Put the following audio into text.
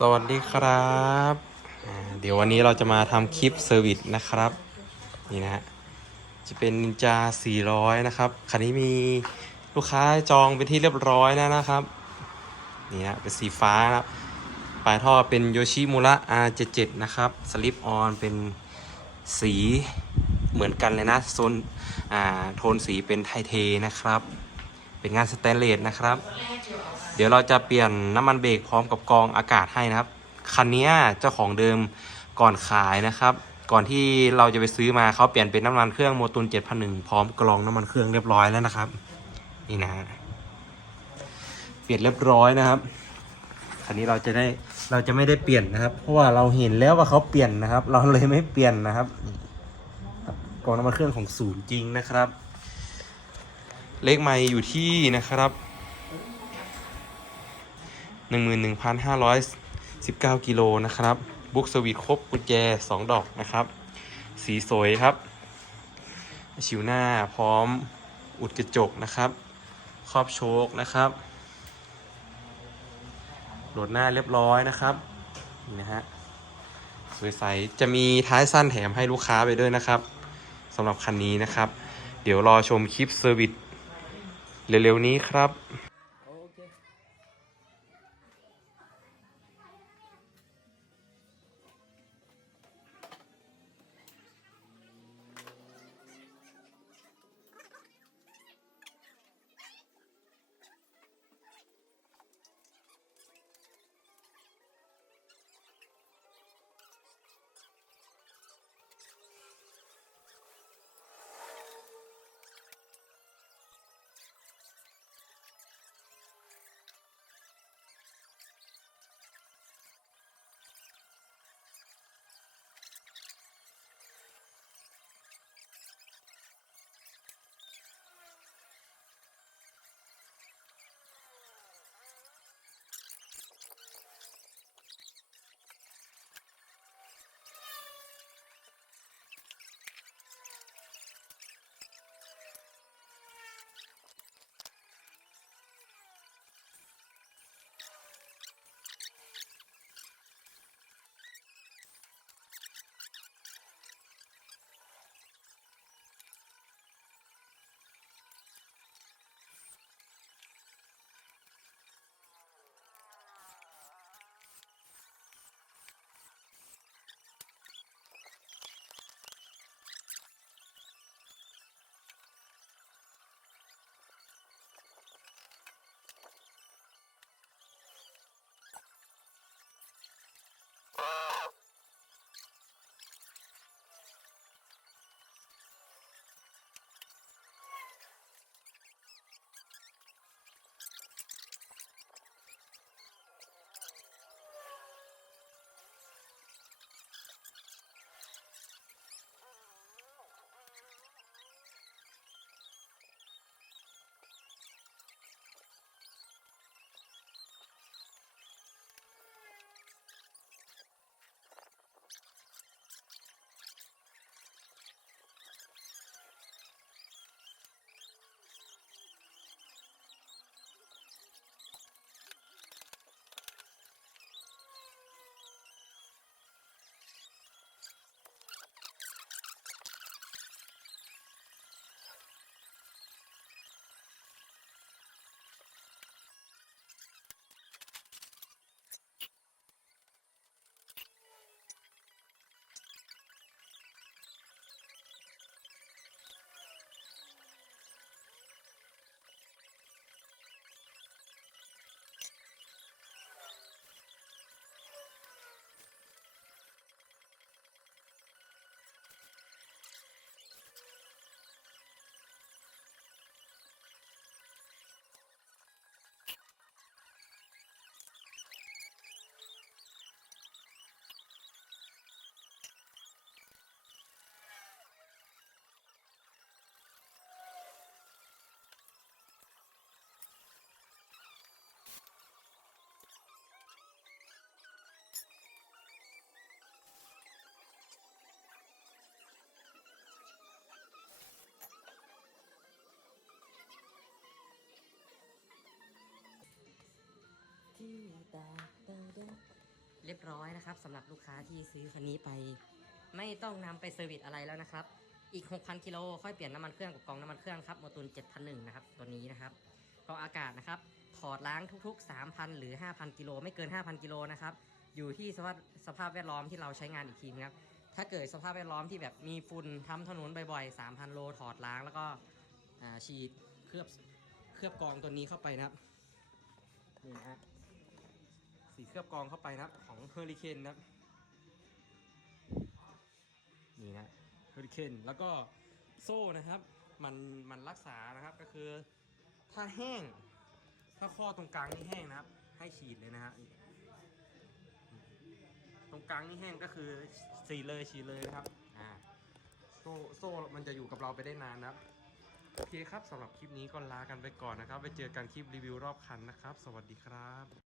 สวัสดีครับ เดี๋ยววันนี้เราจะมาทำคลิปเซอร์วิสนะครับ นี่นะฮะ จะเป็นนินจา 400 นะครับ คันนี้มีลูกค้าจองเป็นที่เรียบร้อยแล้วนะครับ นี่ฮะ เป็นสีฟ้าครับปลายท่อเป็นโยชิมุระ R77 นะครับ สลิปออนเป็นสีเหมือนกันเลยนะ โซน อ่า โทนสีเป็นไทเทนะครับ เป็นงานสแตนเลสนะครับ เดี๋ยวเราจะเปลี่ยนน้ำมันเบรกพร้อมกับกรองอากาศให้นะครับ คันนี้เจ้าของเดิมก่อนขายนะครับ ก่อนที่เราจะไปซื้อมาเขาเปลี่ยนเป็นน้ำมันเครื่องโมตุน7001 พร้อมกรองน้ำมันเครื่องเรียบร้อยแล้วนะครับ นี่นะฮะเปลี่ยนเรียบร้อยนะครับคันนี้เราจะได้เราจะไม่ได้เปลี่ยนนะครับ เพราะว่าเราเห็นแล้วว่าเขาเปลี่ยนนะครับ เราเลยไม่เปลี่ยนนะครับกรองน้ำมันเครื่องของศูนย์จริงนะครับ เลขไม่อยู่ที่นะครับ 11,519 กิโลนะครับ บุ๊กสวิตครบกุญแจ 2 ดอกนะครับ สีสวยครับ ชิวหน้าพร้อมอุดกระจกนะครับ ครอบโชคนะครับ โหลดหน้าเรียบร้อยนะครับนี่นะฮะสวยใสจะมีท้ายสั้นแถมให้ลูกค้าไปด้วยนะครับสำหรับคันนี้นะครับ เดี๋ยวรอชมคลิปเซอร์วิส เร็วๆนี้ครับ ที่ตากตาดรียบร้อยนะครับสำหรับลูกค้าที่ซื้อคันนี้ไป ไม่ต้องนำไปเซอร์วิสอะไรแล้วนะครับ อีก 6,000กิโลค่อยเปลี่ยนน้ำมันเครื่องกับกองน้ำมันเครื่องครับโมตุน7,001นะครับตัวนี้นะครับกรองอากาศนะครับถอดล้างทุก ๆ 3,000 หรือ 5,000 กิโลไม่เกิน 5,000 กิโลนะครับอยู่ที่สภาพสภาพแวดล้อมที่เราใช้งานอีกทีนะครับถ้าเกิดสภาพแวดล้อมที่แบบมีฝุ่นทำถนนบ่อยๆ 3,000 โลถอดล้างแล้วก็ฉีดเคลือบเคลือบกองตัวนี้เข้าไปนะครับนี่นะฮะ สีเคลือบกรองเข้าไปนะครับ ของเฮอริเคนนะครับ นี่นะเฮอริเคนแล้วก็โซ่นะครับ มันมันรักษานะครับก็คือถ้าแห้ง ถ้าข้อตรงกลางนี่แห้งนะครับ ให้ฉีดเลยนะฮะตรงกลางนี่แห้งก็คือฉีดเลยฉีดเลยนะครับอ่าโซ่โซ่มันจะอยู่กับเราไปได้นานนะครับโอเคครับสำหรับคลิปนี้ก็ลากันไปก่อนนะครับ ไปเจอกันคลิปรีวิวรอบคันนะครับ สวัสดีครับ